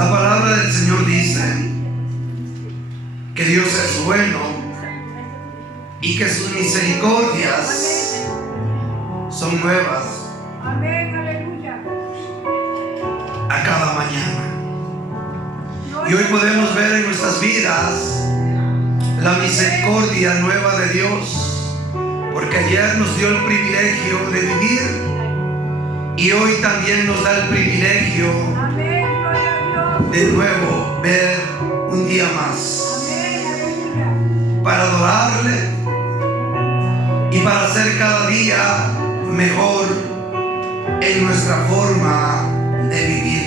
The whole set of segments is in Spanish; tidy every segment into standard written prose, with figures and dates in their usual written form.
La palabra del Señor dice que Dios es bueno y que sus misericordias son nuevas a cada mañana. Y hoy podemos ver en nuestras vidas la misericordia nueva de Dios, porque ayer nos dio el privilegio de vivir y hoy también nos da el privilegio de nuevo ver un día más para adorarle y para hacer cada día mejor en nuestra forma de vivir.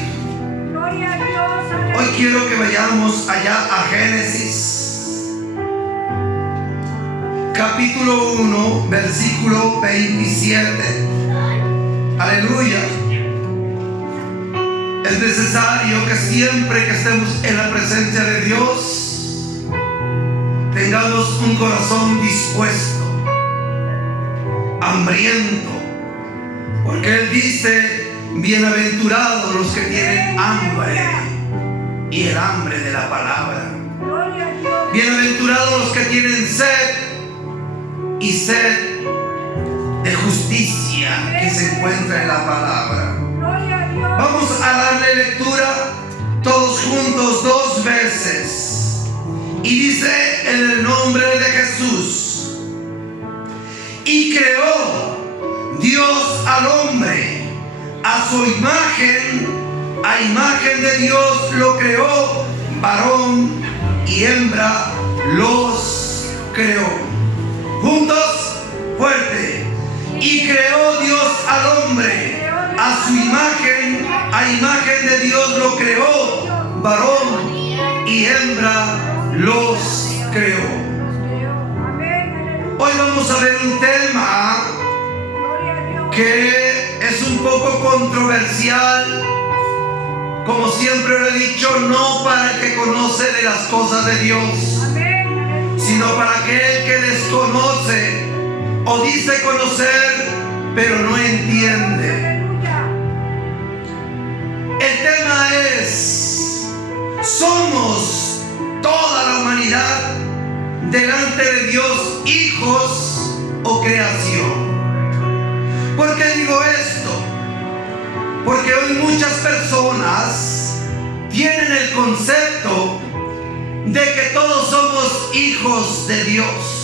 Hoy quiero que vayamos allá a Génesis capítulo 1 versículo 27. Aleluya. Es necesario que siempre que estemos en la presencia de Dios tengamos un corazón dispuesto, hambriento, porque Él dice: bienaventurados los que tienen hambre, y el hambre de la palabra. Bienaventurados los que tienen sed, y sed de justicia que se encuentra en la palabra. Vamos a darle lectura todos juntos 2 veces. Y dice: en el nombre de Jesús. Y creó Dios al hombre a su imagen, a imagen de Dios lo creó, varón y hembra los creó. Juntos, fuerte. Y creó Dios al hombre a su imagen, a imagen de Dios lo creó, varón y hembra los creó. Hoy vamos a ver un tema que es un poco controversial, como siempre lo he dicho, no para el que conoce de las cosas de Dios, sino para aquel que desconoce o dice conocer pero no entiende. El tema es: ¿somos toda la humanidad delante de Dios hijos o creación? ¿Por qué digo esto? Porque hoy muchas personas tienen el concepto de que todos somos hijos de Dios.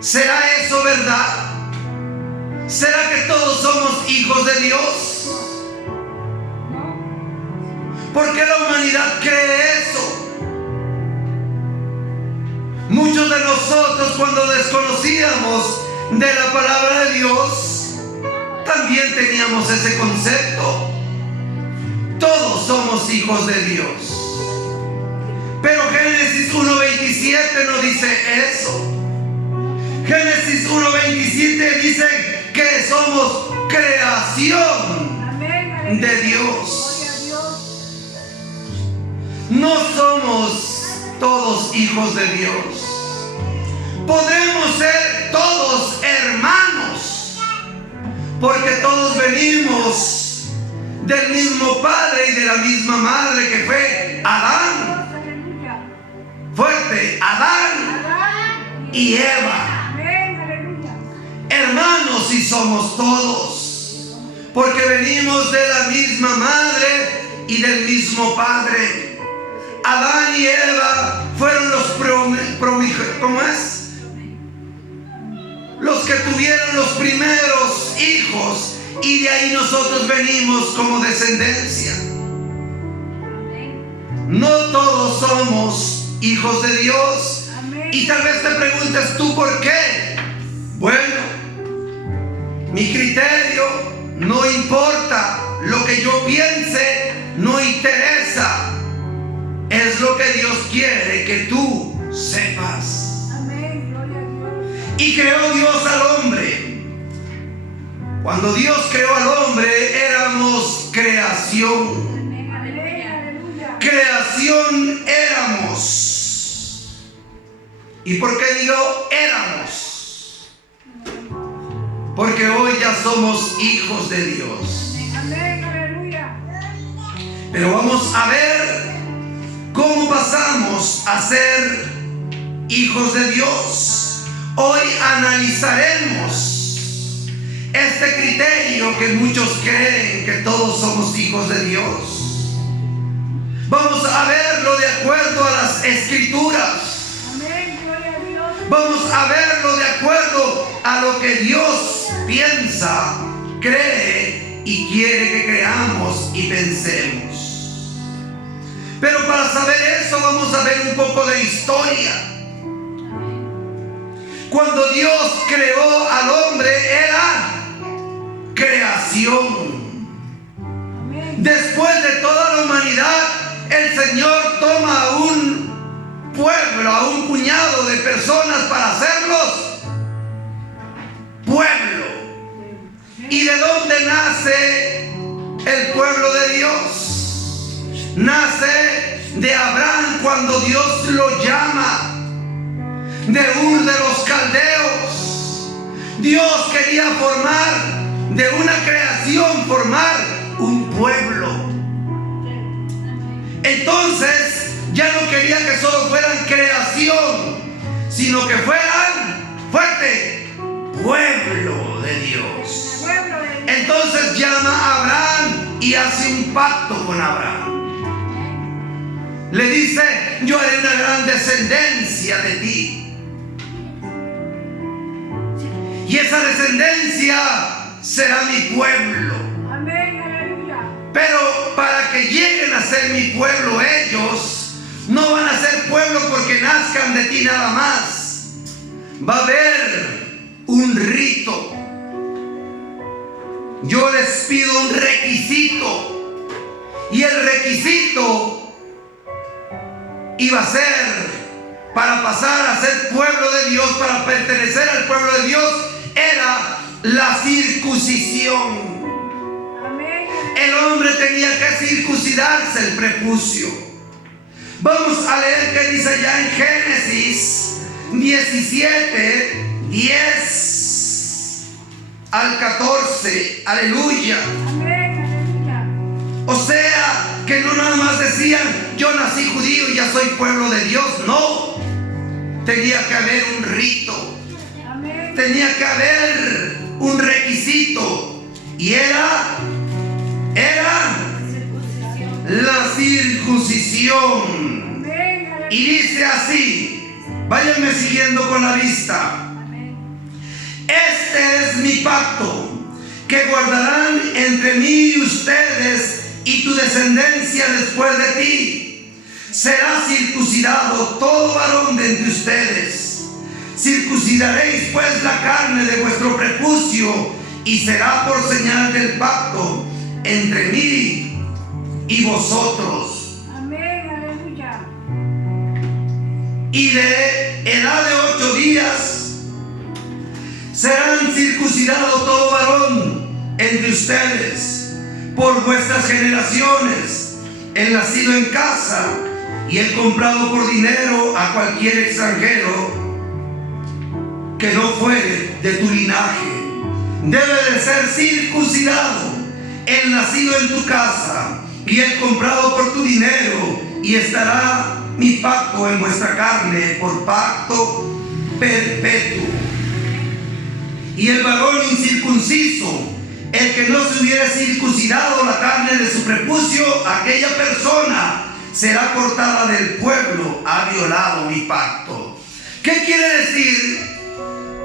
¿Será eso verdad? ¿Será que todos somos hijos de Dios? ¿Por qué la humanidad cree eso? Muchos de nosotros, cuando desconocíamos de la palabra de Dios, también teníamos ese concepto. Todos somos hijos de Dios. Pero Génesis 1:27 no dice eso. Génesis 1:27 dice que somos creación de Dios. No somos todos hijos de Dios. Podremos ser todos hermanos, porque todos venimos del mismo padre y de la misma madre, que fue Adán. Fuerte, Adán y Eva. Hermanos sí somos todos, porque venimos de la misma madre y del mismo padre. Adán y Eva fueron los los que tuvieron los primeros hijos, y de ahí nosotros venimos como descendencia. No todos somos hijos de Dios. Y tal vez te preguntes tú por qué. Bueno, mi criterio no importa, lo que yo piense no interesa. Es lo que Dios quiere que tú sepas. Y creó Dios al hombre. Cuando Dios creó al hombre, éramos creación. Creación éramos. ¿Y por qué digo éramos? porque hoy ya somos hijos de Dios. Amén, aleluya. Pero vamos a ver cómo pasamos a ser hijos de Dios. Hoy analizaremos este criterio que muchos creen que todos somos hijos de Dios. Vamos a verlo de acuerdo a las Escrituras. Amén, gloria a Dios. Vamos a verlo de acuerdo a lo que Dios piensa, cree y quiere que creamos y pensemos. Pero para saber eso vamos a ver un poco de historia. Cuando Dios creó al hombre era creación. Amén. Después de toda la humanidad, el Señor toma a un pueblo, a un puñado de personas para hacerlos pueblo. ¿Y de dónde nace el pueblo de Dios? Nace de Abraham cuando Dios lo llama de Ur de los Caldeos. Dios quería formar de una creación, formar un pueblo. Entonces ya no quería que solo fueran creación, sino que fueran fuerte pueblo de Dios. Entonces llama a Abraham y hace un pacto con Abraham. Le dice: yo haré una gran descendencia de ti, y esa descendencia será mi pueblo. Pero para que lleguen a ser mi pueblo, ellos no van a ser pueblo porque nazcan de ti nada más. Va a haber un rito. Yo les pido un requisito, y el requisito iba a ser, para pasar a ser pueblo de Dios, para pertenecer al pueblo de Dios, era la circuncisión. El hombre tenía que circuncidarse el prepucio. Vamos a leer qué dice allá en Génesis 17, 10 al 14. Aleluya. O sea, que no nada más decían: yo nací judío y ya soy pueblo de Dios. No, tenía que haber un rito, tenía que haber un requisito, y era la circuncisión. Y dice así, váyanme siguiendo con la vista: este es mi pacto que guardarán entre mí y ustedes y tu descendencia después de ti. Será circuncidado todo varón de entre ustedes. Circuncidaréis pues la carne de vuestro prepucio, y será por señal del pacto entre mí y vosotros. Amén, aleluya. Y de edad de 8 días serán circuncidados todo varón entre ustedes por vuestras generaciones, el nacido en casa y el comprado por dinero a cualquier extranjero que no fuere de tu linaje. Debe de ser circuncidado el nacido en tu casa y el comprado por tu dinero, y estará mi pacto en vuestra carne por pacto perpetuo. Y el varón incircunciso, el que no se hubiera circuncidado la carne de su prepucio, aquella persona será cortada del pueblo, ha violado mi pacto. ¿Qué quiere decir?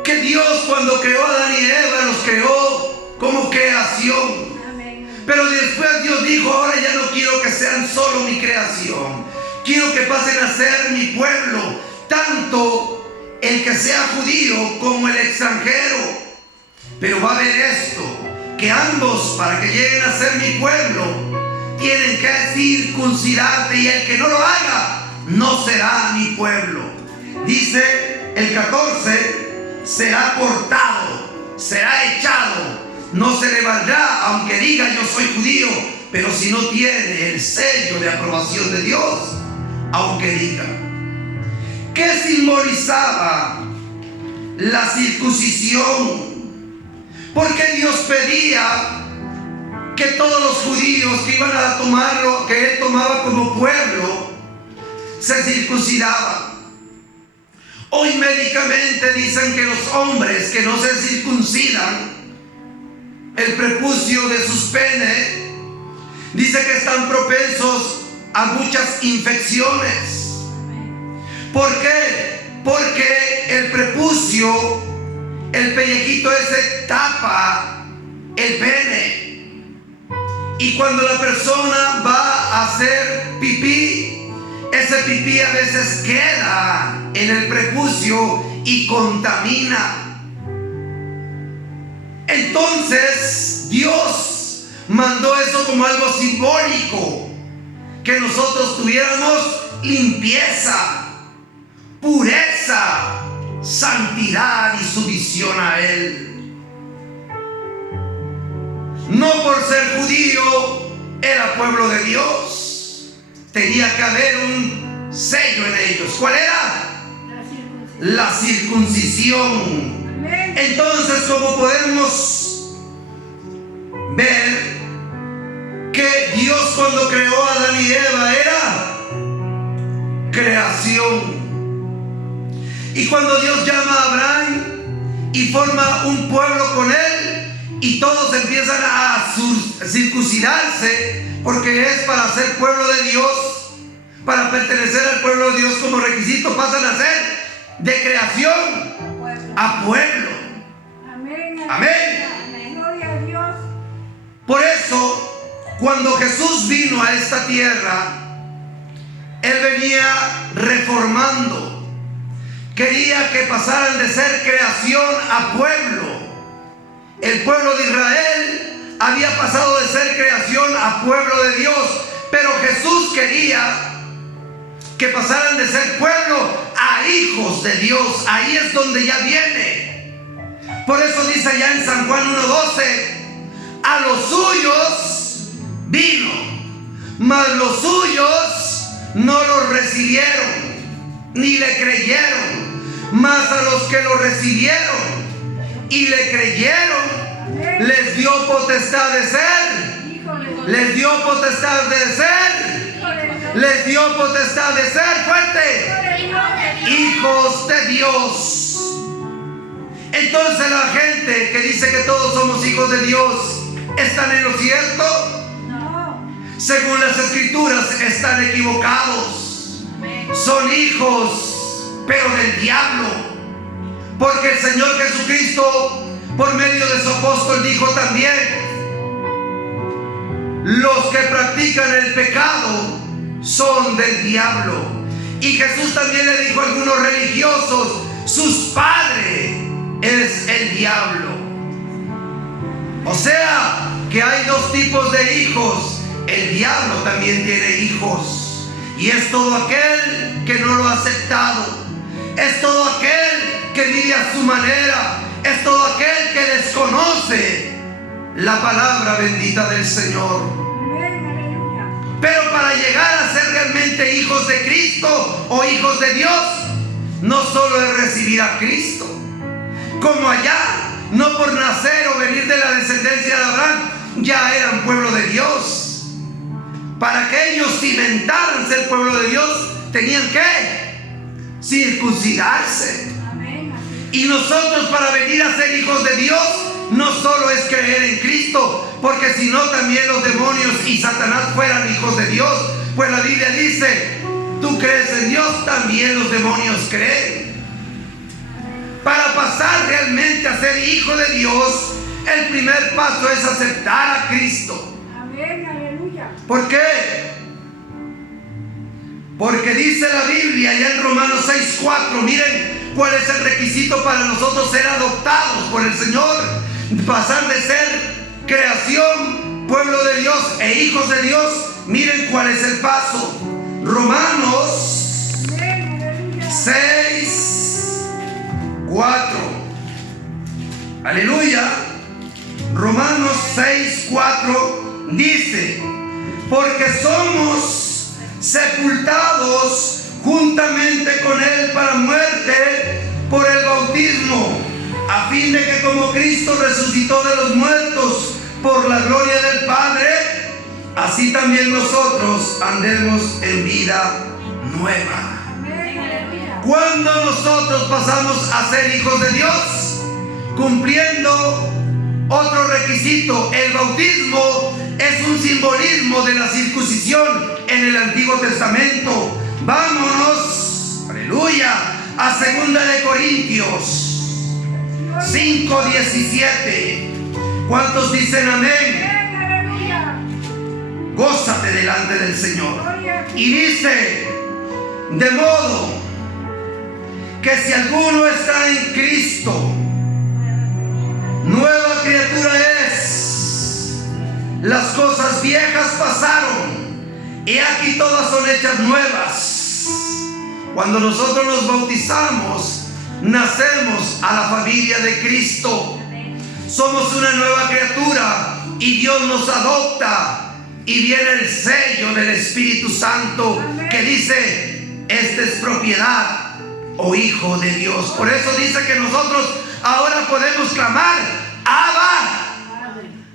Que Dios, cuando creó a Adán y Eva, los creó como creación. Pero después Dios dijo: ahora ya no quiero que sean solo mi creación, quiero que pasen a ser mi pueblo, tanto el que sea judío como el extranjero. Pero va a haber esto, que ambos, para que lleguen a ser mi pueblo, tienen que circuncidarse, y el que no lo haga no será mi pueblo. Dice el 14: será cortado, será echado, no se le valdrá, aunque diga yo soy judío, pero si no tiene el sello de aprobación de Dios, aunque diga. ¿Qué simbolizaba la circuncisión? ¿Por qué Dios pedía que todos los judíos que iban a tomar lo que Él tomaba como pueblo se circuncidaban? Hoy médicamente dicen que los hombres que no se circuncidan el prepucio de sus penes, dice que están propensos a muchas infecciones. ¿Por qué? Porque el prepucio, el pellejito ese, tapa el pene. Y cuando la persona va a hacer pipí, ese pipí a veces queda en el prepucio y contamina. Entonces Dios mandó eso como algo simbólico, que nosotros tuviéramos limpieza, pureza, santidad y sumisión a Él. No por ser judío era pueblo de Dios, tenía que haber un sello en ellos. ¿Cuál era? La circuncisión. Entonces, como podemos ver que Dios cuando creó a Adán y Eva era creación. Y cuando Dios llama a Abraham y forma un pueblo con él, y todos empiezan a circuncidarse, porque es para ser pueblo de Dios, para pertenecer al pueblo de Dios como requisito, pasan a ser de creación a pueblo. Amén. Gloria a Dios. Por eso, cuando Jesús vino a esta tierra, Él venía reformando. Quería que pasaran de ser creación a pueblo. El pueblo de Israel había pasado de ser creación a pueblo de Dios, pero Jesús quería que pasaran de ser pueblo a hijos de Dios. Ahí es donde ya viene. Por eso dice allá en San Juan 1:12, a los suyos vino, mas los suyos no lo recibieron, ni le creyeron. Mas a los que lo recibieron y le creyeron, les dio potestad de ser. Les dio potestad de ser. Les dio potestad de ser, fuerte, hijos de Dios. Entonces la gente que dice que todos somos hijos de Dios, ¿están en lo cierto? No. Según las Escrituras, están equivocados. Son hijos, pero del diablo. Porque el Señor Jesucristo, por medio de su apóstol, dijo también: los que practican el pecado son del diablo. Y Jesús también le dijo a algunos religiosos: sus padres es el diablo. O sea, que hay dos tipos de hijos. El diablo también tiene hijos. Y es todo aquel que no lo ha aceptado. Es todo aquel que vive a su manera. Es todo aquel que desconoce la palabra bendita del Señor. Pero para llegar a ser realmente hijos de Cristo o hijos de Dios, no solo es recibir a Cristo. Como allá, no por nacer o venir de la descendencia de Abraham, ya eran pueblo de Dios. Para que ellos cimentaran ser pueblo de Dios, tenían que circuncidarse. Y nosotros, para venir a ser hijos de Dios, no solo es creer en Cristo, porque si no también los demonios y Satanás fueran hijos de Dios. Pues la Biblia dice: tú crees en Dios, también los demonios creen. Para pasar realmente a ser hijo de Dios, el primer paso es aceptar a Cristo. Amén, aleluya. ¿Por qué? Porque dice la Biblia allá en Romanos 6:4, miren cuál es el requisito para nosotros ser adoptados por el Señor, pasar de ser creación, pueblo de Dios e hijos de Dios. Miren cuál es el paso. Romanos 6:4. Aleluya. Romanos 6:4 dice: porque somos sepultados juntamente con Él para muerte por el bautismo, a fin de que como Cristo resucitó de los muertos por la gloria del Padre, así también nosotros andemos en vida nueva. Cuando nosotros pasamos a ser hijos de Dios, cumpliendo otro requisito, el bautismo es un simbolismo de la circuncisión en el Antiguo Testamento. Vámonos, aleluya, a 2 de Corintios 5:17. ¿Cuántos dicen amén? Gózate delante del Señor. Y dice, de modo que si alguno está en Cristo, nueva criatura es. Las cosas viejas pasaron, y aquí todas son hechas nuevas. Cuando nosotros nos bautizamos, nacemos a la familia de Cristo. Somos una nueva criatura y Dios nos adopta. Y viene el sello del Espíritu Santo que dice, esta es propiedad o hijo de Dios. Por eso dice que nosotros ahora podemos clamar, Abba,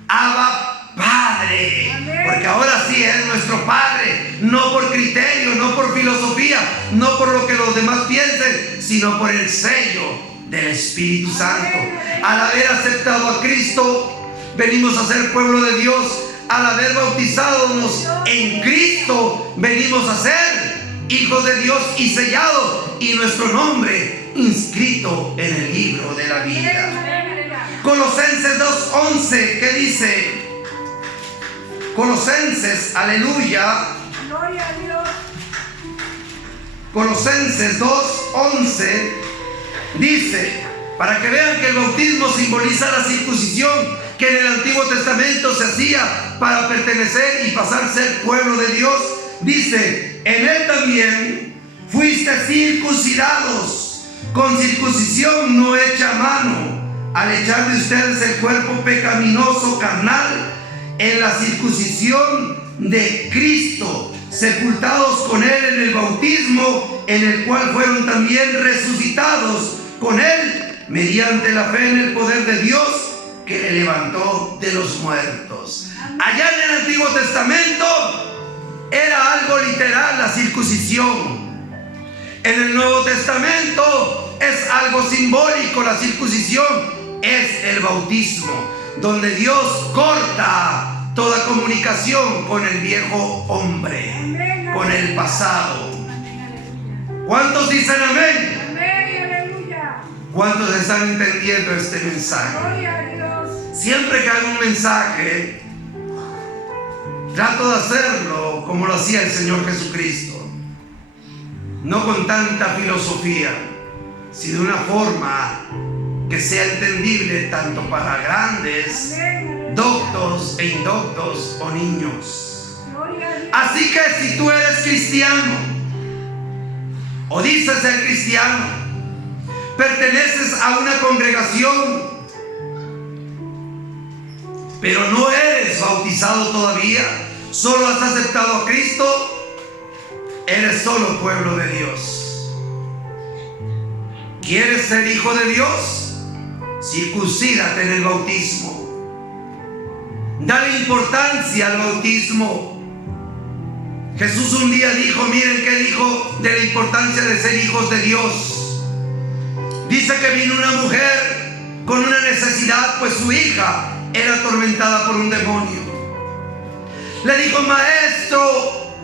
Abba Padre. Porque ahora sí es nuestro Padre, no por criterio, no por filosofía, no por lo que los demás piensen, sino por el sello del Espíritu Santo. Al haber aceptado a Cristo, venimos a ser pueblo de Dios. Al haber bautizadonos en Cristo, venimos a ser hijos de Dios y sellados, y nuestro nombre inscrito en el libro de la vida. Colosenses 2:11, ¿qué dice? Colosenses, aleluya. Gloria a Dios. Colosenses 2:11 dice, para que vean que el bautismo simboliza la circuncisión que en el Antiguo Testamento se hacía para pertenecer y pasar a ser pueblo de Dios. Dice, en él también fuiste circuncidados con circuncisión no hecha a mano, al echar de ustedes el cuerpo pecaminoso carnal en la circuncisión de Cristo, sepultados con él en el bautismo, en el cual fueron también resucitados con él mediante la fe en el poder de Dios que le levantó de los muertos. Allá en el Antiguo Testamento era algo literal la circuncisión. En el Nuevo Testamento es algo simbólico. La circuncisión es el bautismo, donde Dios corta toda comunicación con el viejo hombre, con el pasado. ¿Cuántos dicen amén? ¿Cuántos están entendiendo este mensaje? Gloria a Dios. Siempre que hago un mensaje, trato de hacerlo como lo hacía el Señor Jesucristo, no con tanta filosofía, sino de una forma que sea entendible tanto para grandes, doctos e indoctos o niños. Así que si tú eres cristiano o dices ser cristiano, perteneces a una congregación, pero no eres bautizado todavía, solo has aceptado a Cristo, eres solo pueblo de Dios. ¿Quieres ser hijo de Dios? Circuncídate en el bautismo. Dale importancia al bautismo. Jesús un día dijo, miren qué dijo de la importancia de ser hijos de Dios. Dice que vino una mujer con una necesidad, pues su hija era atormentada por un demonio. Le dijo, maestro,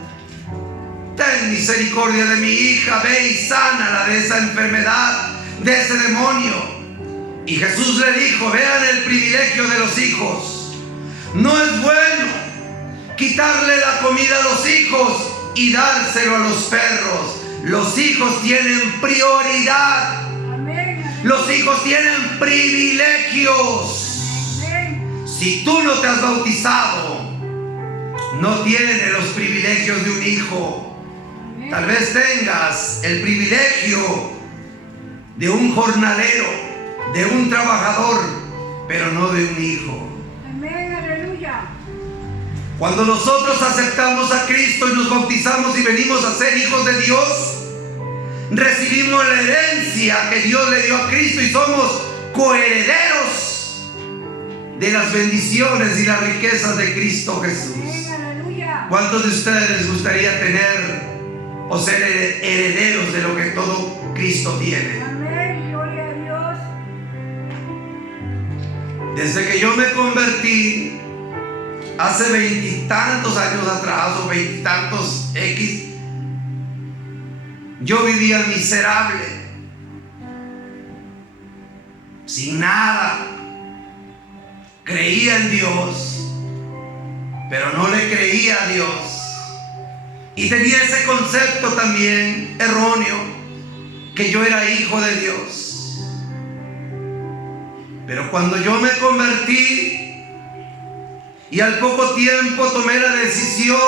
ten misericordia de mi hija, ve y sánala de esa enfermedad, de ese demonio. Y Jesús le dijo, vean el privilegio de los hijos. No es bueno quitarle la comida a los hijos y dárselo a los perros. Los hijos tienen prioridad. Los hijos tienen privilegios. Si tú no te has bautizado, no tienes los privilegios de un hijo. Tal vez tengas el privilegio de un jornalero, de un trabajador, pero no de un hijo. Cuando nosotros aceptamos a Cristo y nos bautizamos y venimos a ser hijos de Dios, recibimos la herencia que Dios le dio a Cristo y somos coherederos de las bendiciones y las riquezas de Cristo Jesús. ¿Cuántos de ustedes les gustaría tener o ser herederos de lo que todo Cristo tiene? Amén, gloria a Dios. Desde que yo me convertí hace 20 y tantos años atrás o 20 y tantos X, yo vivía miserable, sin nada. Creía en Dios, pero no le creía a Dios. Y tenía ese concepto también erróneo, que yo era hijo de Dios. Pero cuando yo me convertí y al poco tiempo tomé la decisión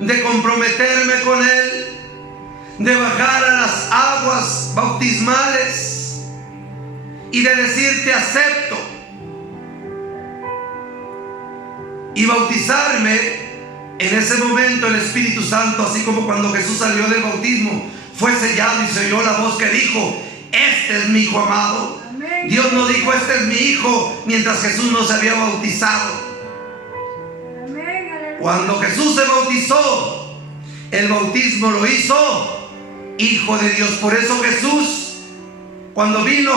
de comprometerme con Él, de bajar a las aguas bautismales y de decir te acepto, y bautizarme, en ese momento el Espíritu Santo, así como cuando Jesús salió del bautismo, fue sellado y se oyó la voz que dijo: este es mi hijo amado. Amén. Dios no dijo este es mi hijo mientras Jesús no se había bautizado. Amén, aleluya. Cuando Jesús se bautizó, el bautismo lo hizo hijo de Dios. Por eso Jesús, cuando vino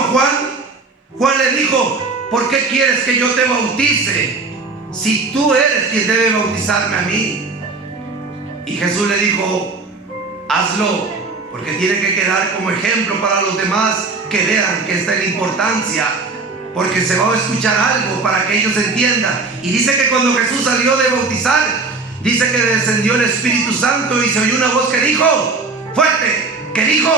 Juan le dijo: ¿por qué quieres que yo te bautice si tú eres quien debe bautizarme a mí? Y Jesús le dijo: hazlo, porque tiene que quedar como ejemplo para los demás, que vean que esta es la importancia, porque se va a escuchar algo para que ellos entiendan. Y dice que cuando Jesús salió de bautizar, dice que descendió el Espíritu Santo y se oyó una voz que dijo, fuerte, que dijo: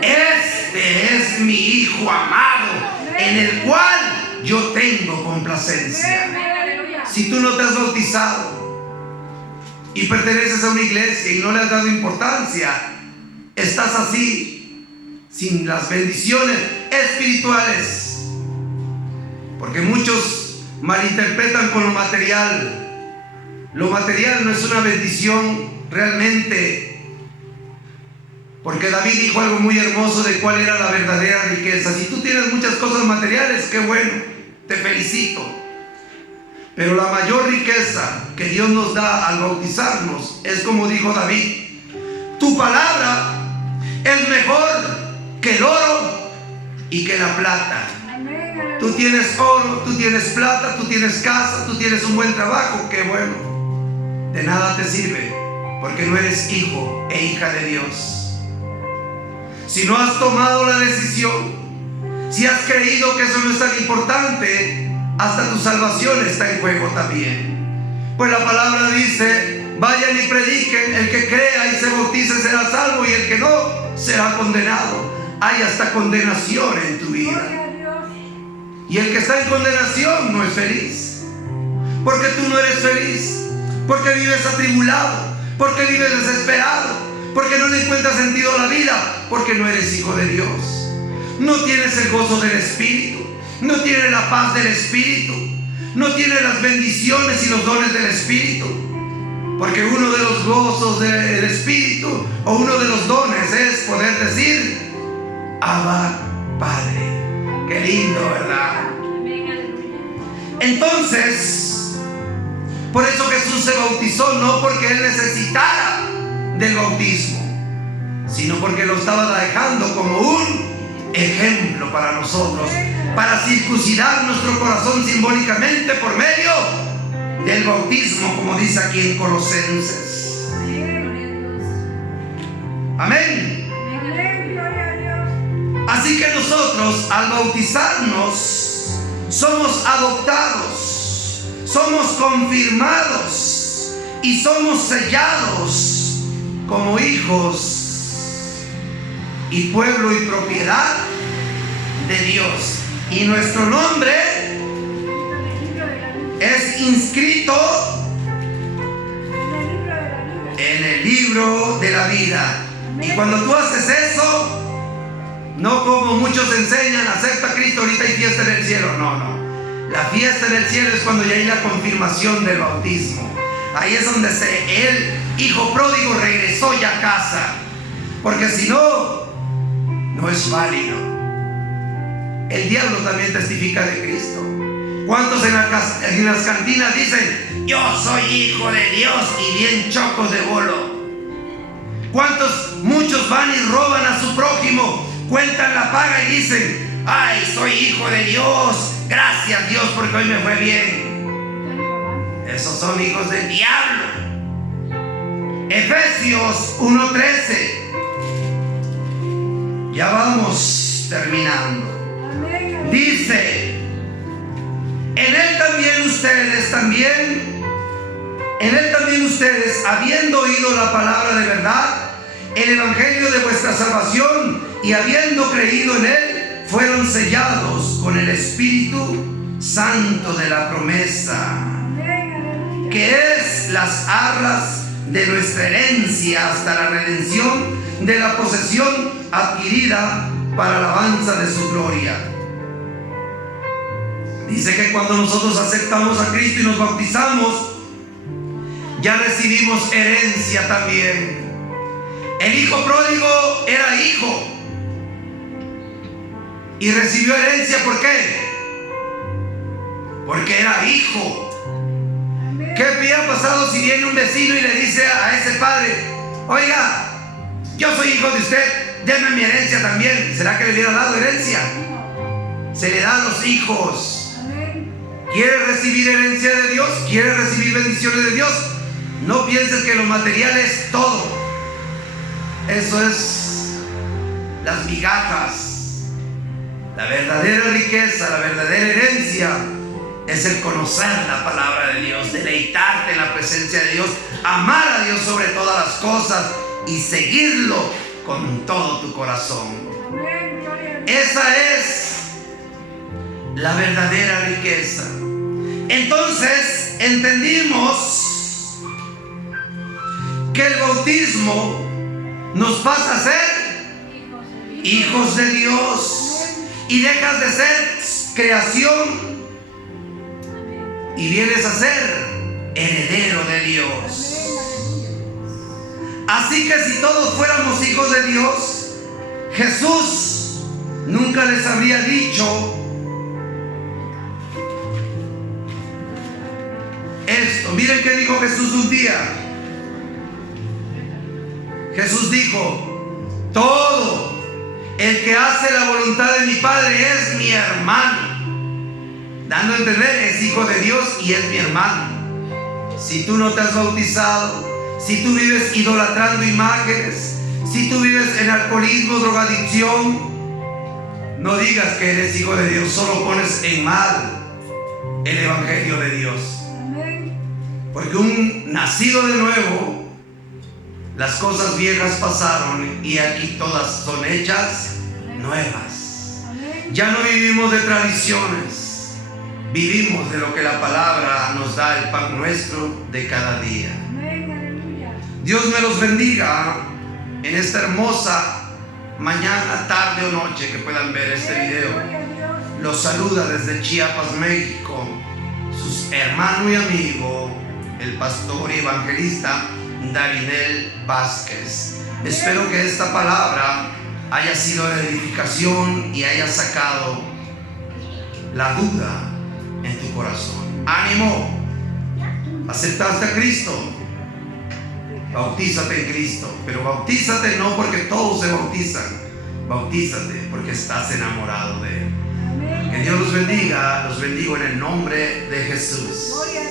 este es mi hijo amado, en el cual yo tengo complacencia. Si tú no te has bautizado y perteneces a una iglesia y no le has dado importancia, estás así, sin las bendiciones espirituales. Porque muchos malinterpretan con lo material. Lo material no es una bendición realmente. Porque David dijo algo muy hermoso de cuál era la verdadera riqueza. Si tú tienes muchas cosas materiales, qué bueno, te felicito. Pero la mayor riqueza que Dios nos da al bautizarnos es como dijo David: tu palabra es mejor que el oro y que la plata. Tú tienes oro, tú tienes plata, tú tienes casa, tú tienes un buen trabajo, qué bueno. De nada te sirve, porque no eres hijo e hija de Dios. Si no has tomado la decisión, si has creído que eso no es tan importante, hasta tu salvación está en juego también. Pues la palabra dice: vayan y prediquen, el que crea y se bautice será salvo, y el que no será condenado. Hay hasta condenación en tu vida. Y el que está en condenación no es feliz, porque tú no eres feliz, porque vives atribulado, porque vives desesperado, porque no le encuentras sentido a la vida, porque no eres hijo de Dios. No tienes el gozo del Espíritu, no tienes la paz del Espíritu, no tienes las bendiciones y los dones del Espíritu. Porque uno de los gozos del Espíritu, o uno de los dones, es poder decir: Abba, Padre. Qué lindo, ¿verdad? Entonces, por eso Jesús se bautizó, no porque Él necesitara del bautismo, sino porque lo estaba dejando como un ejemplo para nosotros, para circuncidar nuestro corazón simbólicamente por medio del bautismo, como dice aquí en Colosenses. Amén. Así que nosotros, al bautizarnos, somos adoptados, somos confirmados y somos sellados como hijos y pueblo y propiedad de Dios. Y nuestro nombre es inscrito en el libro de la vida. Y cuando tú haces eso, no como muchos enseñan, acepta a Cristo, ahorita hay fiesta en el cielo. No. La fiesta en el cielo es cuando ya hay la confirmación del bautismo. Ahí es donde el hijo pródigo regresó ya a casa. Porque si no, no es válido. el diablo también testifica de Cristo. ¿Cuántos en las cantinas dicen: yo soy hijo de Dios, y bien chocos de bolo? Muchos van y roban a su prójimo, cuentan la paga y dicen: ay, soy hijo de Dios, gracias Dios porque hoy me fue bien. Esos son hijos del diablo. Efesios 1:13. Ya vamos terminando. Dice: en él también ustedes, habiendo oído la palabra de verdad, el evangelio de vuestra salvación, y habiendo creído en él, fueron sellados con el Espíritu Santo de la promesa, que es las arras de nuestra herencia hasta la redención de la posesión adquirida para alabanza de su gloria. Dice que cuando nosotros aceptamos a Cristo y nos bautizamos, ya recibimos herencia también. El hijo pródigo era hijo y recibió herencia. ¿Por qué? Porque era hijo. ¿Qué había pasado si viene un vecino y le dice a ese padre: oiga, yo soy hijo de usted, déme mi herencia también? ¿Será que le hubiera dado herencia? Se le da a los hijos. ¿Quieres recibir herencia de Dios? ¿Quieres recibir bendiciones de Dios? No pienses que lo material es todo. Eso es las migajas. La verdadera riqueza, la verdadera herencia es el conocer la palabra de Dios, deleitarte en la presencia de Dios, amar a Dios sobre todas las cosas y seguirlo con todo tu corazón. Esa es la verdadera riqueza. Entonces entendimos que el bautismo nos pasa a ser hijos de Dios, y dejas de ser creación y vienes a ser heredero de Dios. Así que si todos fuéramos hijos de Dios, Jesús nunca les habría dicho esto. Miren qué dijo Jesús un día. Jesús dijo: todo el que hace la voluntad de mi Padre es mi hermano. Dando a entender, es hijo de Dios y es mi hermano. Si tú no te has bautizado, si tú vives idolatrando imágenes, si tú vives en alcoholismo, drogadicción, no digas que eres hijo de Dios. Solo pones en mal el evangelio de Dios. Porque un nacido de nuevo, las cosas viejas pasaron y aquí todas son hechas nuevas. Ya no vivimos de tradiciones, vivimos de lo que la palabra nos da, el pan nuestro de cada día. Dios me los bendiga en esta hermosa mañana, tarde o noche que puedan ver este video. Los saluda desde Chiapas, México, su hermano y amigo, el pastor y evangelista Darinel Vázquez. Espero que esta palabra haya sido de edificación y haya sacado la duda en tu corazón. ¡Ánimo! ¿Aceptaste a Cristo? Bautízate en Cristo, pero bautízate no porque todos se bautizan, bautízate porque estás enamorado de Él. Que Dios los bendiga, los bendigo en el nombre de Jesús.